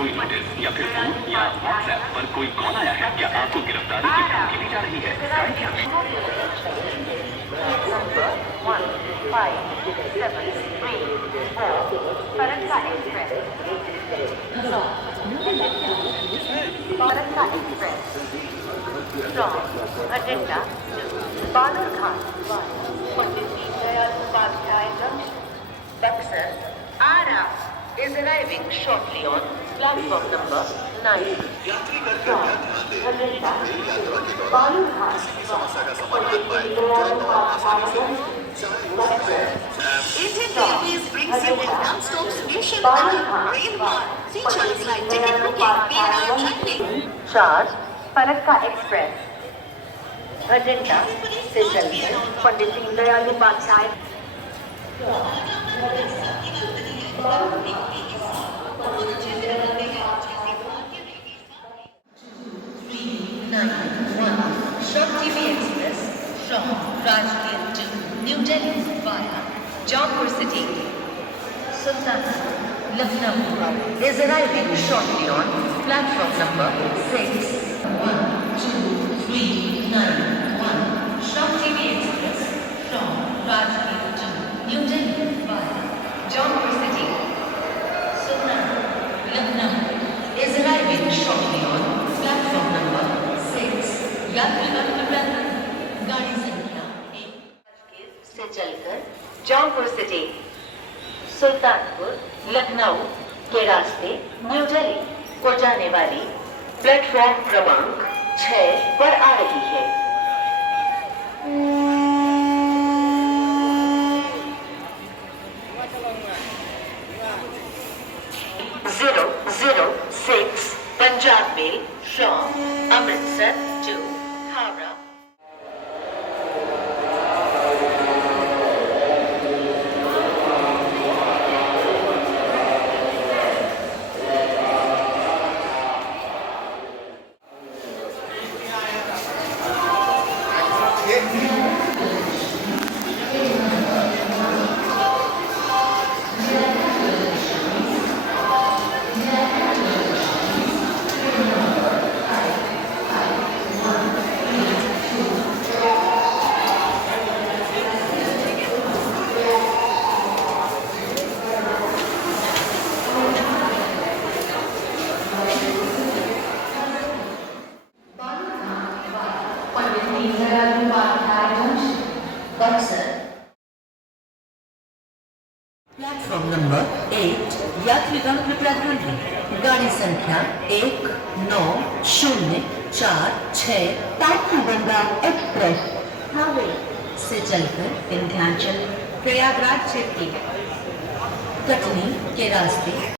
कोई नोटिस या फिर फोन या व्हाट्सएप पर कोई कॉल आया है? क्या आपको गिरफ्तारी की धमकी दी जा रही है? Farakka express from Bhatinda to Balurghat Pandit Deendayal Upadhyay junction, Buxar, Ara is arriving shortly on platform number 9 from Bhatinda to Balurghat Pandit Deendayal Upadhyay junction, Buxar, Indian Railways brings you a non-stop solution and rail mart. Features like ticket booking, PNR tracking. 4 Farakka express Bathinda से चलकर पंडित Deendayal Upadhyay Short TV Express from Rajgir to New Delhi via Jaunpur City. Sultanpur, Lucknow is arriving shortly on platform number 6. 1239 Short TV Express from Rajgir to New Delhi via Jaunpur City. Sultanpur, Lucknow is arriving shortly on platform number 6. यात्रीगण कृपया गाड़ी संख्या 1 से चलकर Jaunpur city, Sultanpur, Lucknow के रास्ते new Delhi को जाने वाली प्लेटफॉर्म क्रमांक 6 पर आ रही है। 006 Punjab mail from Amritsar to Howrah. Platform number 8 यात्रीगण कृपया ध्यान दें, गाड़ी संख्या 1904 टाइगरगंगा एक्सप्रेस हावड़े से चलकर विंध्याचल प्रयागराज से कटनी के रास्ते